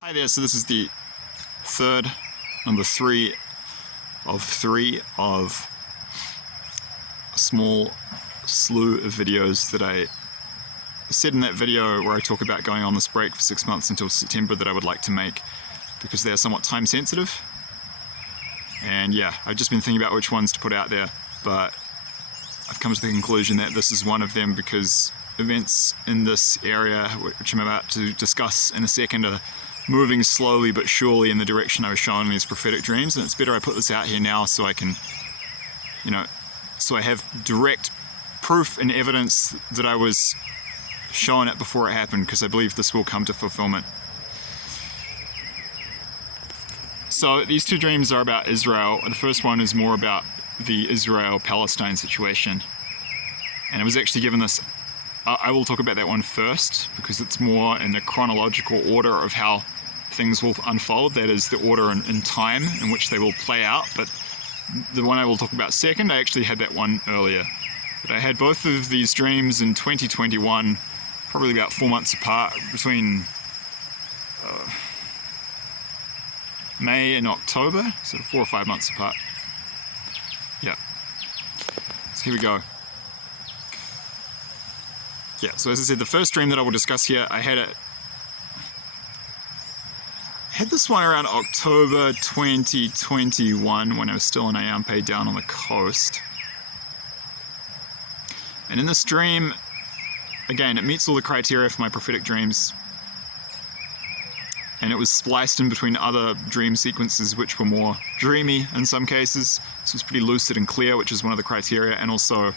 Hi there, so this is the number three of a small slew of videos that I said in that video where I talk about going on this break for 6 months until September that I would like to make because they're somewhat time sensitive. And yeah, I've just been thinking about which ones to put out there, but I've come to the conclusion that this is one of them because events in this area, which I'm about to discuss in a second, are moving slowly but surely in the direction I was shown in these prophetic dreams, and it's better I put this out here now so I can, so I have direct proof and evidence that I was shown it before it happened, because I believe this will come to fulfillment. So these two dreams are about Israel. The first one is more about the Israel-Palestine situation, and I was actually given this. I will talk about that one first because it's more in the chronological order of how things will unfold. That is the order in time in which they will play out. But the one I will talk about second, I actually had that one earlier. But I had both of these dreams in 2021, probably about 4 months apart, between May and October, sort of 4 or 5 months apart. Yeah. So here we go. Yeah, so as I said, the first dream that I will discuss here, I had this one around October 2021 when I was still in Ayampe down on the coast. And in this dream, again, it meets all the criteria for my prophetic dreams. And it was spliced in between other dream sequences which were more dreamy in some cases. This was pretty lucid and clear, which is one of the criteria, and also,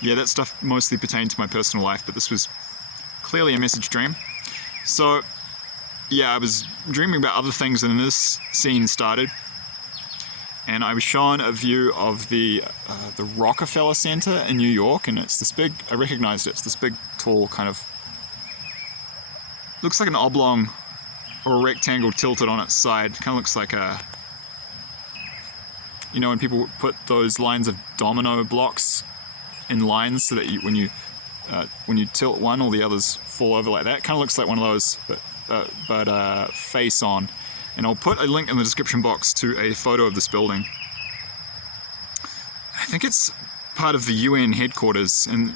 yeah, that stuff mostly pertained to my personal life, but this was clearly a message dream. So, yeah, I was dreaming about other things, and then this scene started. And I was shown a view of the Rockerfeller Center in New York, and it's this big, I recognized it, it's this big, tall kind of, looks like an oblong or a rectangle tilted on its side. Kind of looks like a, when people put those lines of domino blocks in lines so that when you tilt one, all the others fall over like that. Kind of looks like one of those, but face on. And I'll put a link in the description box to a photo of this building. I think it's part of the UN headquarters, and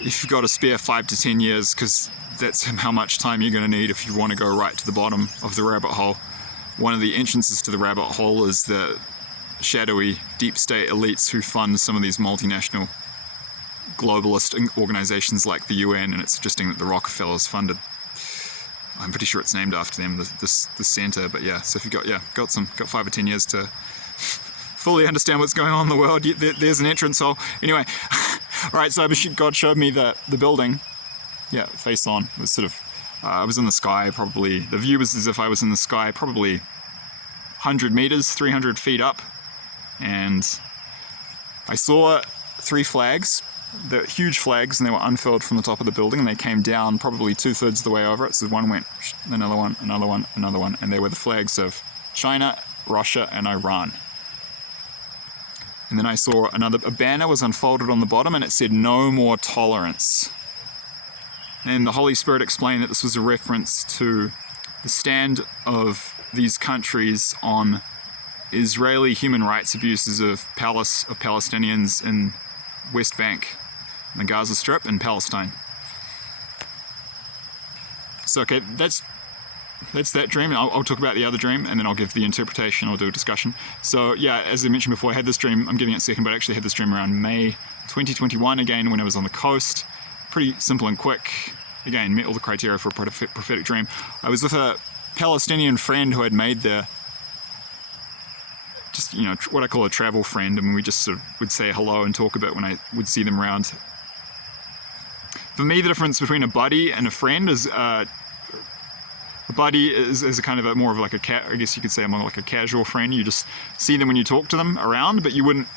if you've got a spare 5 to 10 years, because that's how much time you're going to need if you want to go right to the bottom of the rabbit hole. One of the entrances to the rabbit hole is the shadowy deep state elites who fund some of these multinational globalist organizations like the UN, and it's interesting that the Rockefellers funded. I'm pretty sure it's named after them, this center. But yeah, so if you got 5 or 10 years to fully understand what's going on in the world, there's an entrance hole. Anyway, all right. So God showed me the building. Yeah, face on. It was sort of, I was in the sky. Probably the view was as if I was in the sky, probably 100 meters, 300 feet up, and I saw 3 flags. They're huge flags, and they were unfurled from the top of the building, and they came down probably 2/3 of the way over it. So one went, another one, another one, another one, and they were the flags of China, Russia, and Iran. And then I saw a banner was unfolded on the bottom, and it said "No More Tolerance." And the Holy Spirit explained that this was a reference to the stand of these countries on Israeli human rights abuses of Palestinians in West Bank, the Gaza Strip, and Palestine. So okay, that's that dream. I'll talk about the other dream, and then I'll give the interpretation. I'll do a discussion. So yeah, as I mentioned before, I had this dream. I'm giving it a second, but I actually had this dream around May 2021 again when I was on the coast. Pretty simple and quick. Again, met all the criteria for a prophetic dream. I was with a Palestinian friend who I'd made there. Just, what I call a travel friend. I mean, we just sort of would say hello and talk a bit when I would see them around. For me, the difference between a buddy and a friend is a buddy is a kind of more of like I guess you could say more like a casual friend. You just see them when you talk to them around, but you wouldn't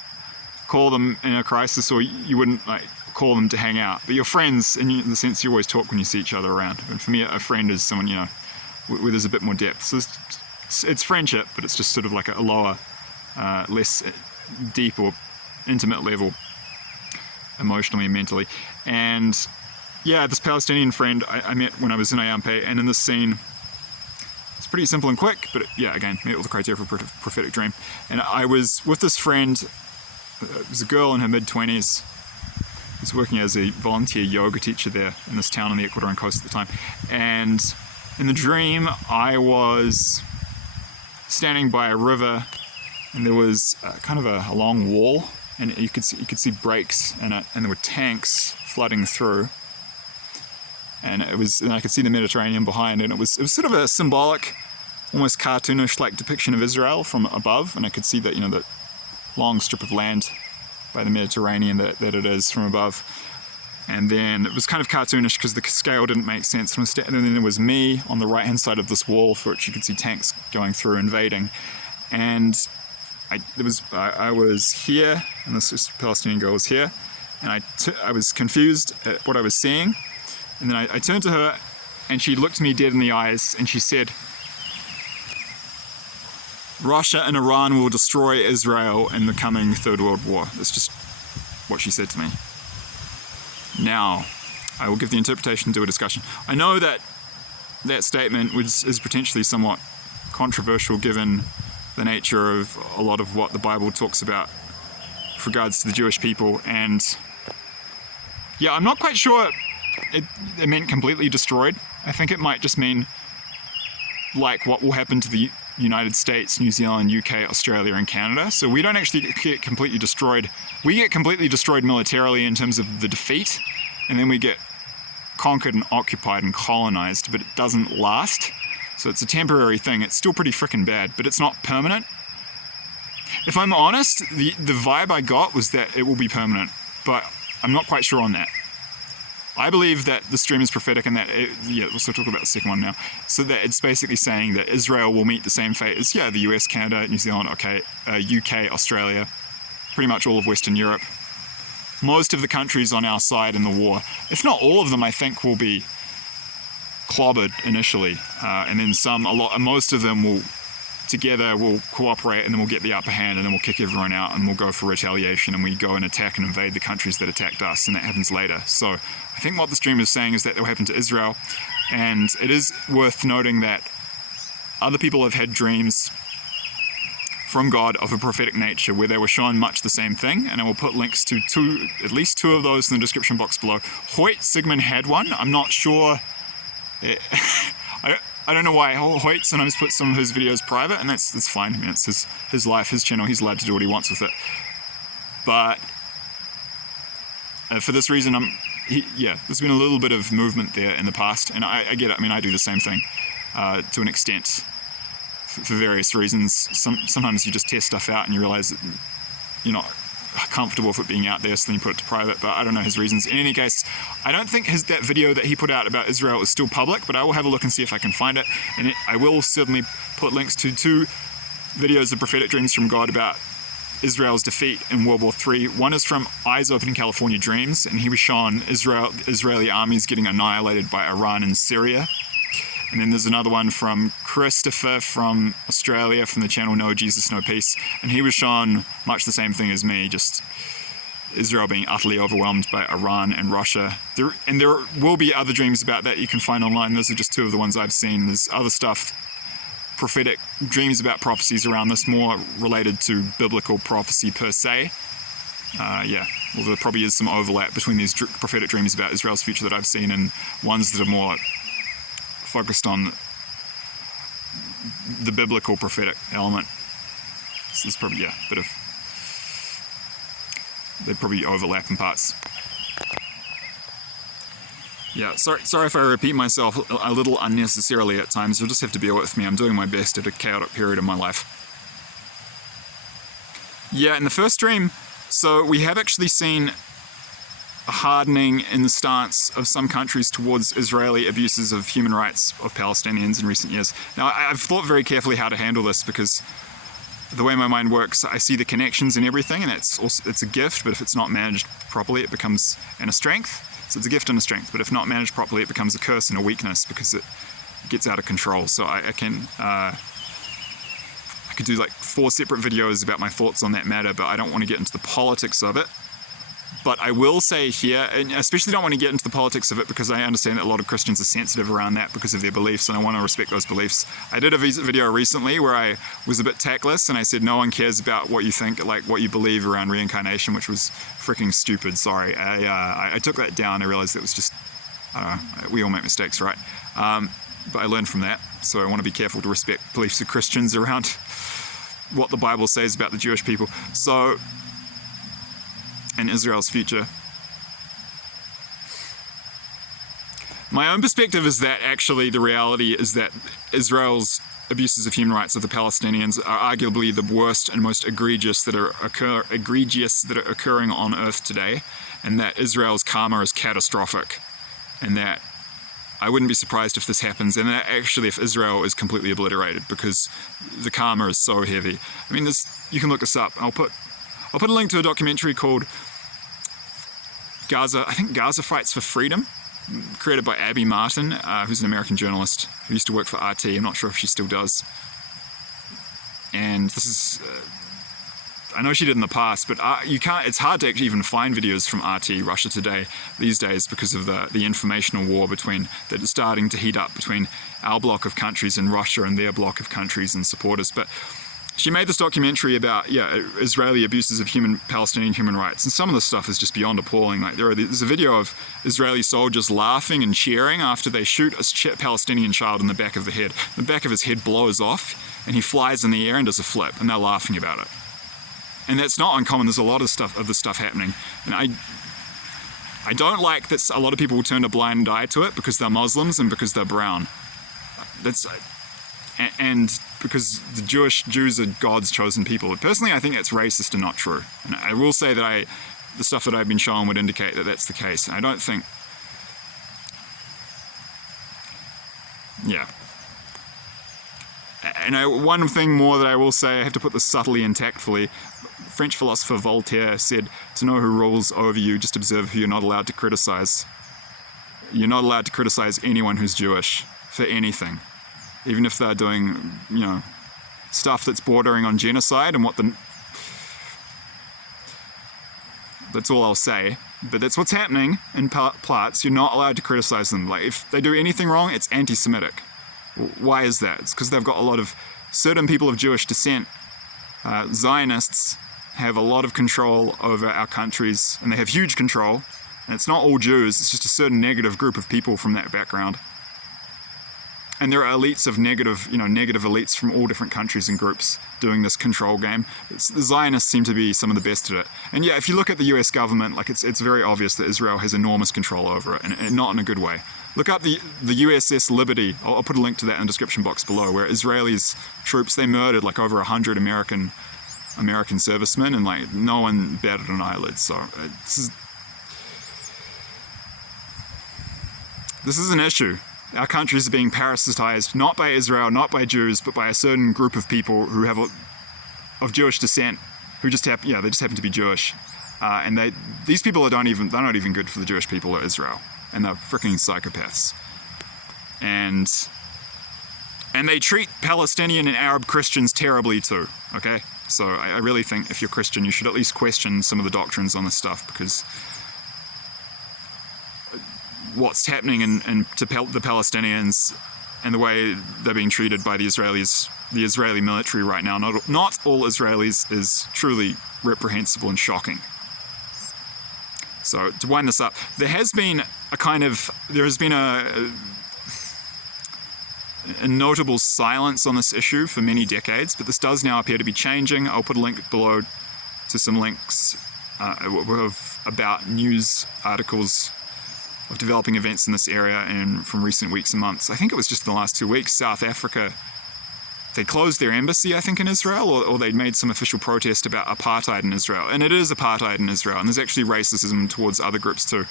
call them in a crisis, or you wouldn't call them to hang out. But you're friends in the sense you always talk when you see each other around. And for me, a friend is someone, where there's a bit more depth. So it's friendship, but it's just sort of like a lower, less deep or intimate level emotionally and mentally. And yeah, this Palestinian friend I met when I was in Ayampe, and in this scene pretty simple and quick, but yeah, again, met all the criteria for a prophetic dream. And I was with this friend, it was a girl in her mid-20s, was working as a volunteer yoga teacher there in this town on the Ecuadorian coast at the time. And in the dream, I was standing by a river, and there was kind of a long wall, and you could see breaks in it, and there were tanks flooding through. And I could see the Mediterranean behind, and it was sort of a symbolic, almost cartoonish like depiction of Israel from above, and I could see that, you know, that long strip of land by the Mediterranean that it is from above. And then it was kind of cartoonish because the scale didn't make sense. And then there was me on the right hand side of this wall, for which you could see tanks going through, invading. And I was here, and this Palestinian girl was here, and I was confused at what I was seeing. And then I turned to her, and she looked me dead in the eyes, and she said, "Russia and Iran will destroy Israel in the coming Third World War." That's just what she said to me. Now, I will give the interpretation to a discussion. I know that statement is potentially somewhat controversial given the nature of a lot of what the Bible talks about with regards to the Jewish people, and yeah, I'm not quite sure it meant completely destroyed. I think it might just mean like what will happen to the United States, New Zealand, UK, Australia, and Canada. So we don't actually get completely destroyed. We get completely destroyed militarily in terms of the defeat, and then we get conquered and occupied and colonized, but it doesn't last. So it's a temporary thing. It's still pretty freaking bad, but it's not permanent. If I'm honest, the vibe I got was that it will be permanent, but I'm not quite sure on that. I believe that the stream is prophetic, and that, we'll still talk about the second one now. So that it's basically saying that Israel will meet the same fate as, the US, Canada, New Zealand, UK, Australia, pretty much all of Western Europe. Most of the countries on our side in the war, if not all of them, I think will be clobbered initially. And then most of them will cooperate, and then we'll get the upper hand, and then we'll kick everyone out, and we'll go for retaliation, and we go and attack and invade the countries that attacked us, and that happens later. So I think what the stream is saying is that will happen to Israel, and it is worth noting that other people have had dreams from God of a prophetic nature where they were shown much the same thing, and I will put links to at least two of those in the description box below. Hoyt Sigmund had one. I'm not sure. I don't know why Hoyt sometimes puts some of his videos private, and that's fine. I mean, it's his life, his channel. He's allowed to do what he wants with it. But for this reason, there's been a little bit of movement there in the past, and I get it. I mean, I do the same thing to an extent for various reasons. Sometimes you just test stuff out and you realize that you're not comfortable with it being out there, so then you put it to private, but I don't know his reasons. In any case, I don't think that video that he put out about Israel is still public, but I will have a look and see if I can find it, and I will certainly put links to two videos of prophetic dreams from God about Israel's defeat in World War III. One is from Eyes Open in California Dreams, and he was shown Israeli armies getting annihilated by Iran and Syria. And then there's another one from Christopher from Australia, from the channel No Jesus No Peace, and he was shown much the same thing as me, just Israel being utterly overwhelmed by Iran and Russia. There will be other dreams about that you can find online. Those are just two of the ones I've seen. There's other stuff, prophetic dreams about prophecies around this, more related to biblical prophecy per se. Well, there probably is some overlap between these prophetic dreams about Israel's future that I've seen and ones that are more focused on the biblical prophetic element. So there's probably, they probably overlap in parts. Yeah, sorry if I repeat myself a little unnecessarily at times. You'll just have to bear with me. I'm doing my best at a chaotic period in my life. Yeah, in the first dream, so we have actually seen a hardening in the stance of some countries towards Israeli abuses of human rights of Palestinians in recent years. Now, I've thought very carefully how to handle this, because the way my mind works, I see the connections and everything, and it's a gift, but if it's not managed properly, it becomes a strength. So it's a gift and a strength, but if not managed properly, it becomes a curse and a weakness, because it gets out of control. So I could do like 4 separate videos about my thoughts on that matter, but I don't want to get into the politics of it. But I will say here, and I especially don't want to get into the politics of it because I understand that a lot of Christians are sensitive around that because of their beliefs, and I want to respect those beliefs. I did a video recently where I was a bit tactless and I said no one cares about what you think, like what you believe around reincarnation, which was freaking stupid. Sorry, I took that down. I realized it was just, I don't know, we all make mistakes, right? But I learned from that, so I want to be careful to respect beliefs of Christians around what the Bible says about the Jewish people. So, and Israel's future. My own perspective is that actually the reality is that Israel's abuses of human rights of the Palestinians are arguably the worst and most egregious that are occurring on earth today, and that Israel's karma is catastrophic, and that I wouldn't be surprised if this happens, and that actually if Israel is completely obliterated, because the karma is so heavy. I mean, you can look this up. I'll put a link to a documentary called Gaza, I think Gaza Fights for Freedom, created by Abby Martin, who's an American journalist who used to work for RT. I'm not sure if she still does. And this is, I know she did in the past, but it's hard to actually even find videos from RT, Russia Today, these days because of the informational war that is starting to heat up between our bloc of countries and Russia and their bloc of countries and supporters. But she made this documentary about, Israeli abuses of Palestinian human rights, and some of the stuff is just beyond appalling. Like there's a video of Israeli soldiers laughing and cheering after they shoot a Palestinian child in the back of the head. The back of his head blows off, and he flies in the air and does a flip, and they're laughing about it. And that's not uncommon. There's a lot of this stuff happening, and I don't like that a lot of people will turn a blind eye to it because they're Muslims and because they're brown. And because the Jews are God's chosen people. Personally, I think that's racist and not true. And I will say that the stuff that I've been shown would indicate that that's the case. And I don't think, And one thing more that I will say, I have to put this subtly and tactfully. French philosopher Voltaire said, "To know who rules over you, just observe who you're not allowed to criticize." You're not allowed to criticize anyone who's Jewish for anything. Even if they're doing, stuff that's bordering on genocide and that's all I'll say. But that's what's happening in parts. You're not allowed to criticize them. Like, if they do anything wrong, it's anti-Semitic. Why is that? It's because they've got a lot of certain people of Jewish descent. Zionists have a lot of control over our countries, and they have huge control. And it's not all Jews, it's just a certain negative group of people from that background. And there are elites of negative elites from all different countries and groups doing this control game. The Zionists seem to be some of the best at it. And if you look at the US government, it's very obvious that Israel has enormous control over it, and not in a good way. Look up the USS Liberty. I'll put a link to that in the description box below, where Israelis troops, they murdered over 100 American servicemen, and no one batted an eyelid. So this is an issue. Our countries are being parasitized, not by Israel, not by Jews, but by a certain group of people who have of Jewish descent, who just happen to be Jewish, and these people they're not even good for the Jewish people of Israel, and they're freaking psychopaths, and they treat Palestinian and Arab Christians terribly too. Okay, so I really think if you're Christian, you should at least question some of the doctrines on this stuff, because what's happening to the Palestinians and the way they're being treated by the Israeli military right now, not all Israelis, is truly reprehensible and shocking. So to wind this up, there has been a notable silence on this issue for many decades, but this does now appear to be changing. I'll put a link below to some links about news articles of developing events in this area and from recent weeks and months. I think it was just in the last 2 weeks, South Africa, they closed their embassy, I think, in Israel, or they made some official protest about apartheid in Israel. And it is apartheid in Israel, and there's actually racism towards other groups too,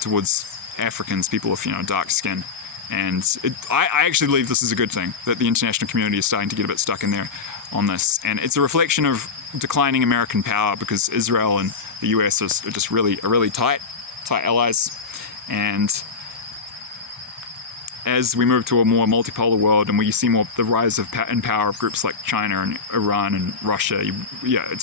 towards Africans, people of dark skin. And I actually believe this is a good thing, that the international community is starting to get a bit stuck in there on this. And it's a reflection of declining American power, because Israel and the US are just really tight allies. And as we move to a more multipolar world and we see more the rise of power of groups like China and Iran and Russia,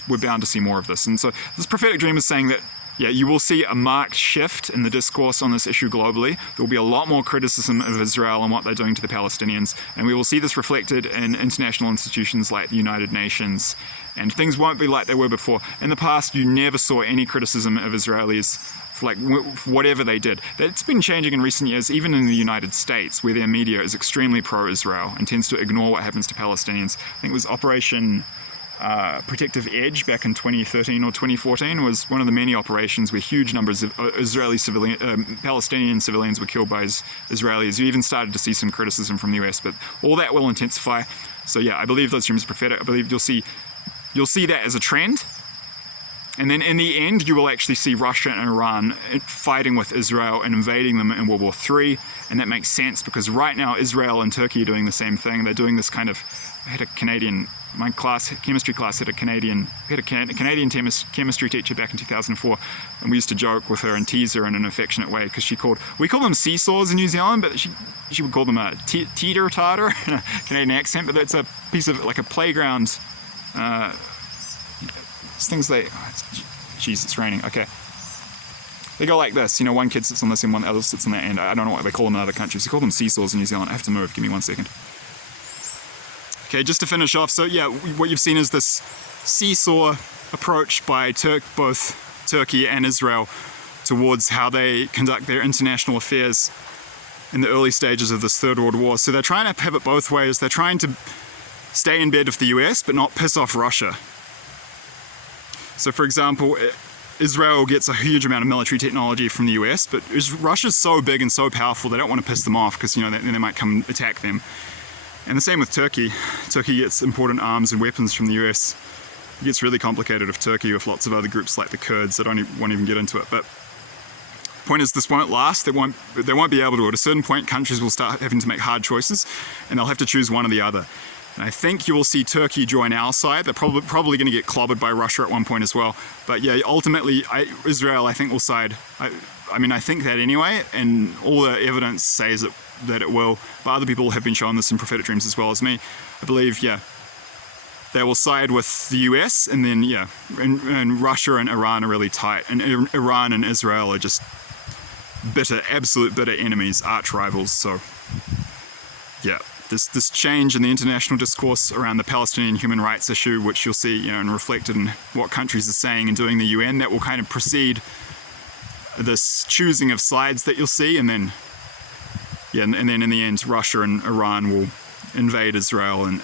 we're bound to see more of this. And so this prophetic dream is saying that, yeah, you will see a marked shift in the discourse on this issue globally. There will be a lot more criticism of Israel and what they're doing to the Palestinians, and we will see this reflected in international institutions like the United Nations, and things won't be like they were before. In the past, you never saw any criticism of Israelis for like whatever they did. That's been changing in recent years, even in the United States, where their media is extremely pro-Israel and tends to ignore what happens to Palestinians. I think it was Operation Protective Edge back in 2013 or 2014 was one of the many operations where huge numbers of Palestinian civilians were killed by Israelis. You even started to see some criticism from the US, but all that will intensify. So yeah, I believe those dreams are prophetic. I believe you'll see that as a trend. And then in the end, you will actually see Russia and Iran fighting with Israel and invading them in World War III. And that makes sense because right now Israel and Turkey are doing the same thing. They're doing this kind of, my chemistry class had a Canadian chemistry teacher back in 2004, and we used to joke with her and tease her in an affectionate way because we call them seesaws in New Zealand, but she would call them a teeter-totter in a Canadian accent, but that's a piece of, like a playground, things jeez, it's raining, okay. They go like this, one kid sits on this end, one other sits on that end. I don't know what they call them in other countries. They call them seesaws in New Zealand. I have to move, give me 1 second. Okay, just to finish off, so yeah, what you've seen is this seesaw approach by both Turkey and Israel towards how they conduct their international affairs in the early stages of this Third World War. So they're trying to have it both ways. They're trying to stay in bed with the US, but not piss off Russia. So for example, Israel gets a huge amount of military technology from the US, but Russia's so big and so powerful, they don't want to piss them off because, then they might come attack them. And the same with Turkey. Turkey gets important arms and weapons from the US. It gets really complicated with Turkey with lots of other groups like the Kurds that won't even get into it. But the point is, this won't last. They won't be able to. At a certain point, countries will start having to make hard choices, and they'll have to choose one or the other. And I think you will see Turkey join our side. They're probably going to get clobbered by Russia at one point as well. But yeah, ultimately, Israel, I think, will side. I think that anyway, and all the evidence says that it will. But other people have been shown this in prophetic dreams as well as me. I believe, yeah, they will side with the US, and then, yeah, and Russia and Iran are really tight. And Iran and Israel are just absolute bitter enemies, arch rivals. So, yeah. This change in the international discourse around the Palestinian human rights issue, which you'll see, and reflected in what countries are saying and doing the UN, that will kind of precede this choosing of sides that you'll see, and then, yeah, and then in the end, Russia and Iran will invade Israel and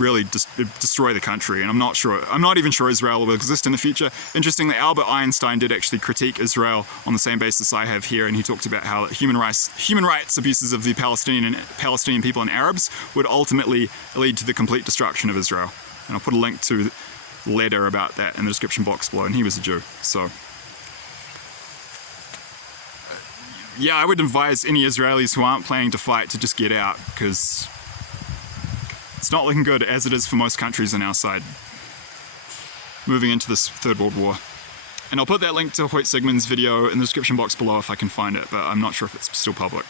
really destroy the country. And I'm not even sure Israel will exist in the future. Interestingly, Albert Einstein did actually critique Israel on the same basis I have here, and he talked about how human rights abuses of the Palestinian people and Arabs would ultimately lead to the complete destruction of Israel. And I'll put a link to a letter about that in the description box below, and he was a Jew. So yeah, I would advise any Israelis who aren't planning to fight to just get out, because it's not looking good, as it is for most countries on our side, moving into this Third World War. And I'll put that link to Hoyt Sigmund's video in the description box below if I can find it, but I'm not sure if it's still public.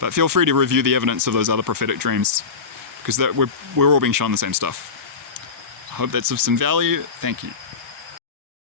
But feel free to review the evidence of those other prophetic dreams, because we're all being shown the same stuff. I hope that's of some value. Thank you.